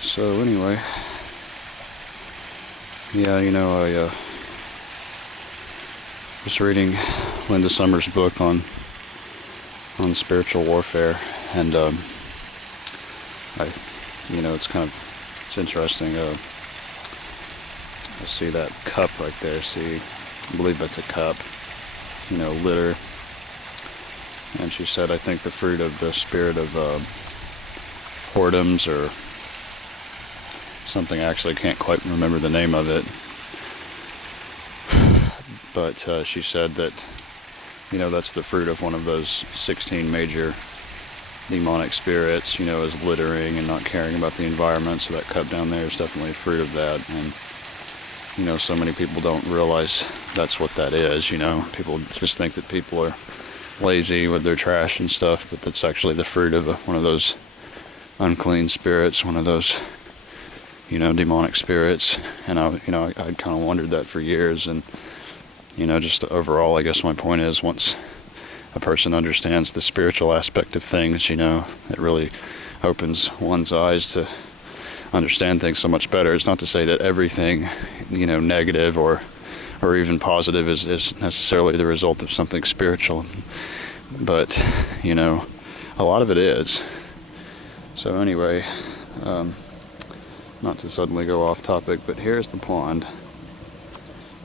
So anyway, yeah, I was reading Linda Summers' book on spiritual warfare, and it's interesting. I see that cup right there. See, I believe that's a cup. Litter. And she said, I think the fruit of the spirit of whoredoms or something. I actually can't quite remember the name of it. But she said that, that's the fruit of one of those 16 major demonic spirits, is littering and not caring about the environment. So that cup down there is definitely a fruit of that. And, so many people don't realize that's what that is. People just think that people are lazy with their trash and stuff, but that's actually the fruit of one of those unclean spirits, one of those, demonic spirits. And I'd kind of wondered that for years. And, just overall, I guess my point is, once a person understands the spiritual aspect of things, it really opens one's eyes to understand things so much better. It's not to say that everything, negative or even positive is necessarily the result of something spiritual, but, a lot of it is. So anyway, not to suddenly go off topic, but here's the pond,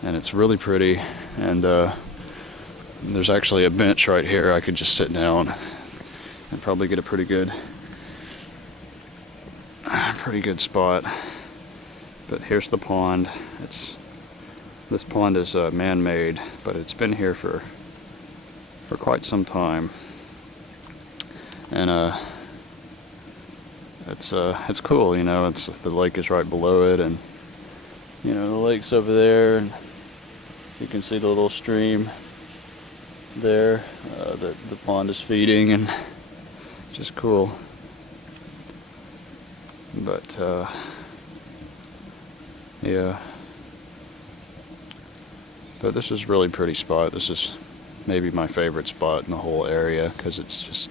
and it's really pretty, and there's actually a bench right here I could just sit down and probably get a pretty good spot. But here's the pond. This pond is man-made, but it's been here for quite some time, and it's cool. It's the lake is right below it, and the lake's over there, and you can see the little stream there that the pond is feeding, and it's just cool. But yeah, but this is a really pretty spot. This is maybe my favorite spot in the whole area, because it's just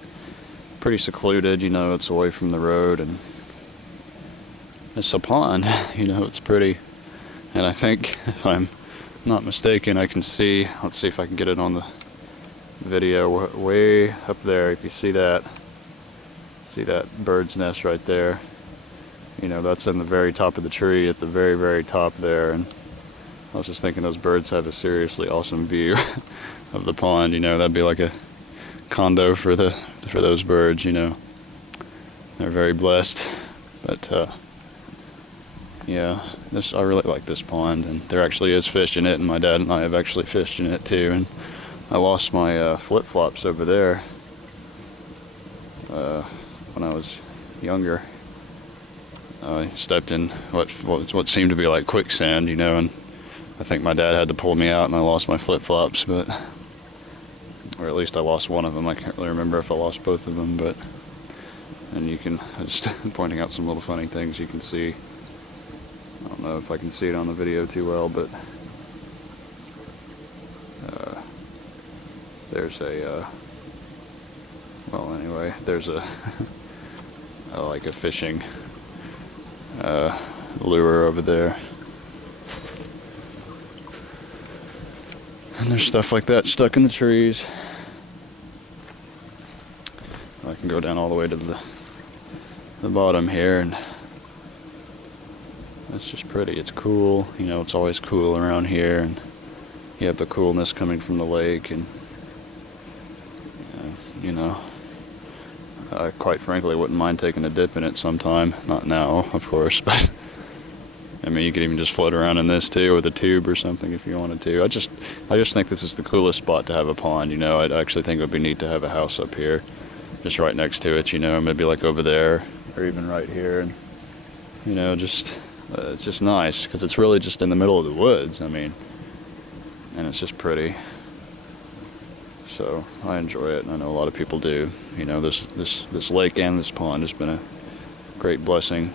pretty secluded. It's away from the road, and it's a pond. It's pretty. And I think, if I'm not mistaken, I can see, let's see if I can get it on the video, way up there. If you see that bird's nest right there, that's in the very top of the tree, at the very, very top there. And I was just thinking, those birds have a seriously awesome view of the pond. That'd be like a condo for those birds. They're very blessed. But yeah, I really like this pond, and there actually is fish in it, and my dad and I have actually fished in it too. And I lost my flip-flops over there when I was younger. I stepped in what seemed to be like quicksand, and I think my dad had to pull me out, and I lost my flip-flops, or at least I lost one of them. I can't really remember if I lost both of them, and I'm just pointing out some little funny things you can see. I don't know if I can see it on the video too well, but there's there's like a fishing lure over there, and there's stuff like that stuck in the trees. I can go down all the way to the bottom here, and it's just pretty. It's cool. It's always cool around here, and you have the coolness coming from the lake, and I quite frankly wouldn't mind taking a dip in it sometime. Not now, of course, but I mean, you could even just float around in this too with a tube or something if you wanted to. I just think this is the coolest spot to have a pond. I actually think it would be neat to have a house up here, just right next to it. Maybe like over there, or even right here, and it's just nice, because it's really just in the middle of the woods. I mean, and it's just pretty. So I enjoy it, and I know a lot of people do. This lake and this pond has been a great blessing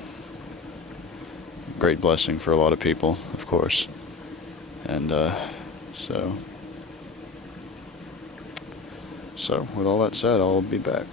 for a lot of people, of course. And so with all that said, I'll be back.